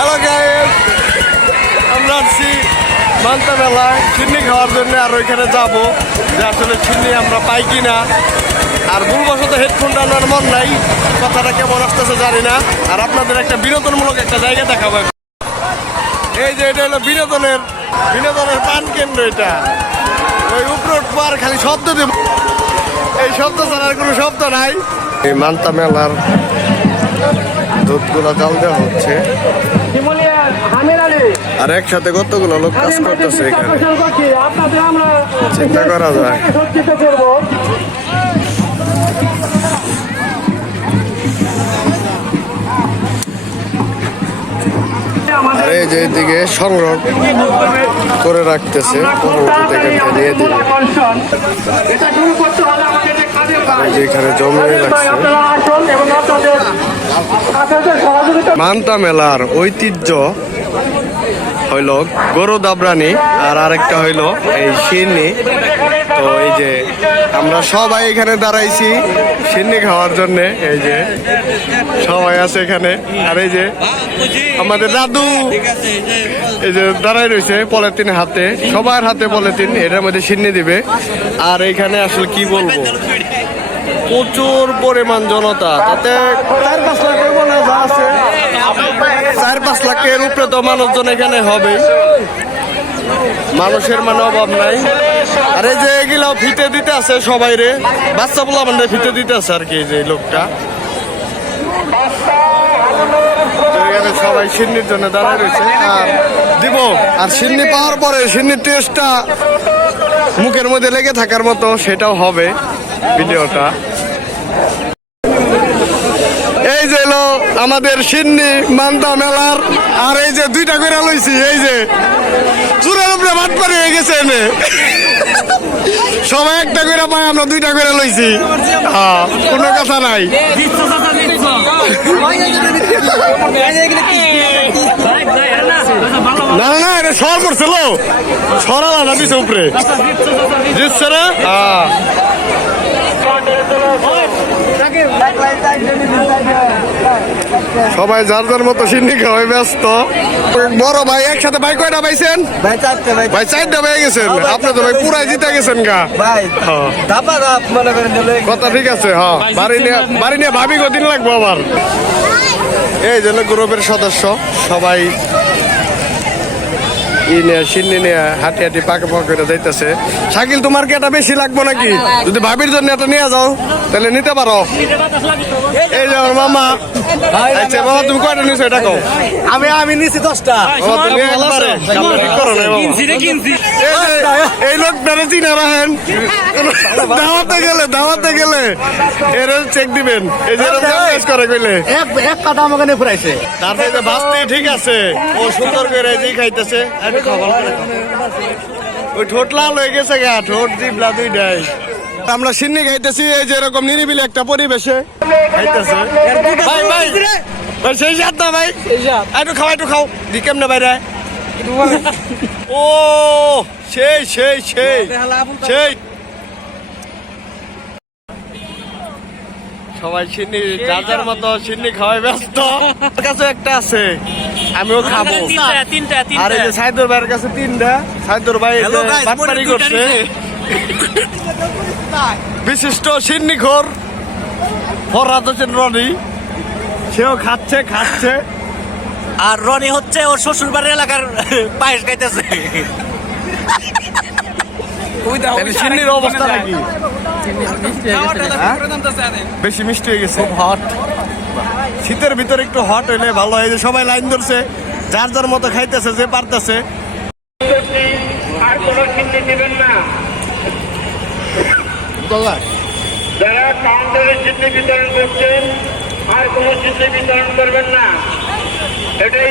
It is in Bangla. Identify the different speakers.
Speaker 1: হ্যালো গাইস আমরা আসছি মান্তা মেলায় চিন্নি খাওয়ার জন্য আর ওইখানে যাব যে আসলে চিন্নি আমরা পাই কি না আর ভুলবশত হেডফোনটা আনার মন নাই কথাটা কেমন আসতেছে জানি না। আর আপনাদের একটা বিনোদনমূলক একটা জায়গা দেখাবো। এই যে এটা হলো বিনোদনের বিনোদনের পান কেন্দ্র এটা। ওই উপরে উঠবো আর খালি শব্দ দেব। এই শব্দ ছাড়া আর কোনো শব্দ নাই। এই মান্তা মেলার দুধগুলো জাল দেওয়া হচ্ছে। আর একসাথে কতগুলো লোক কাজ করতেছে এখানে? চিন্তা করা যায়। আর এই যে এইদিকে সংগ্রহ করে রাখতেছে পরবর্তীতে এখানটা নিয়ে দিবে।
Speaker 2: আকর্ষণ এটা শুরু করতে হলে আমাদের যে কাজের কাজ
Speaker 1: এই যে এখানে জমিয়ে রাখছে। মান্তা মেলার ঐতিহ্য হইল গরু দাবরানি আর আরেকটা হইল এই সিন্নি। তো এই যে আমরা সবাই এখানে দাঁড়াইছি সিন্নি খাওয়ার জন্য। এই যে সবাই আছে এখানে। আর এই যে আমাদের দাদু এই যে দাঁড়াই রয়েছে পলিথিন হাতে। সবার হাতে পলিথিন, এটার মধ্যে সিন্নি দিবে। আর এখানে আসলে কি বলব? প্রচুর পরিমাণ জনতা তাতে চার পাঁচ লাখ হইবো না যা আছে। চার পাঁচ লাখের উপরে তো মানুষজন এখানে হবে মানুষের মানে অভাব নাই। আর এই যে এগুলো ফিতে দিতে আছে সবাই রে বাচ্চা বলা মানে ফিতে দিতে আছে আর কি এই যে লোকটা। এখানে সবাই সিন্নির জন্য দাঁড়ায় রয়েছে। আর দিব আর সিন্নি পাওয়ার পরে সিন্নির টেস্টটা মুখের মধ্যে লেগে থাকার মতো সেটাও হবে ভিডিওটা। এই যে এলো আমাদের সিন্নি মান্তা মেলার আর এই যে দুইটা করে লইছি এই যে চুরের উপরে ভাট পারে হয়ে গেছে এনে। সবাই একটা করে পাই আমরা দুইটা করে লইছি। হ্যাঁ, কোনো কথা নাই। না না এটা সর পড়ছিল সরালা না উপরে। হ্যাঁ সবাই যার যার মতো সিন্নি খাওয়াই ব্যস্ত। বড় ভাই একসাথে ভাই কয়টা পাইছেন?
Speaker 3: ভাই চারটে ভাই
Speaker 1: গেছেন। আপনি তো ভাই পুরাই জিতে গেছেন। গা। হ্যাঁ।
Speaker 3: মনে
Speaker 1: কথা ঠিক আছে হ্যাঁ বাড়ি নিয়ে বাড়ি নিয়ে ভাবি কদিন লাগবো আবার। এই জন্য গ্রুপের সদস্য। সবাই ই নিয়ে সিন্নি নিয়ে হাঁটি হাঁটি পাকে পাকে করে যাইতেছে। শাকিল, তোমার কি এটা বেশি লাগবো নাকি? যদি ভাবির জন্য এটা নিয়ে যাও, তাহলে নিতে পারো। এই যে মামা। আচ্ছা বাবা তুমি কয়টা নিছো এটা কও।
Speaker 3: আমি আমি নিছি দশটা।
Speaker 1: বাবা, তুমি একবারে ঠিক করো না বাবা। এই যে, এই লোকটারে চিনা রাখেন দাওয়াতে গেলে দাওয়াতে গেলে। এর চেক দিবেন। এই যে এরকম কাজ করে কইলে।
Speaker 3: এক এক কাটা আমাকে নিয়ে ফুরাইছে
Speaker 1: তারপরে যে ঠিক আছে। ও সুন্দর করে যে খাইতেছে একটু খাও, করে ওই ঠোঁট লাল হয়ে গেছে গা ঠোঁট জিবলা দুইটাই। আমরা সিন্নি খাইতেছি এই যে এরকম নিরিবিলি একটা পরিবেশে। ভাই ভাই ভাই সেই সাত না ভাই। একটু খাও একটু খাও। দি কেমনে বাইরে? ও সেই সেই সেই সেই। সবাই সিন্নি যার যার মতো সিন্নি খাওয়াই ব্যস্ত। কাছে একটা আছে। আমিও খাব।
Speaker 4: তিনটা
Speaker 1: আর এই যে সাইদুর ভাইয়ের কাছে তিনটা। সাইদুর ভাই বাটপারি করছে। বিশিষ্ট সিন্নি খোর ফরহাদ হোসেন রনি। সেও খাচ্ছে খাচ্ছে।
Speaker 4: আর রনি হচ্ছে ওর শ্বশুর বাড়ির এলাকার পায়েস খাইতেছে।
Speaker 1: সিন্নির অবস্থা নাকি? হ্যাঁ? বেশি মিষ্টি হয়ে গেছে। হট শীতের ভিতরে একটু হট হইলে ভালো হয়। যে সবাই লাইন ধরছে যার যার মতো খাইতেছে যে পারতেছে।
Speaker 2: আর কোনো চিন্তা নেবেন না। যারা কাউন্টারে চিঠি বিতরণ করছেন আর কোনো চিঠি বিতরণ করবেন না। এটাই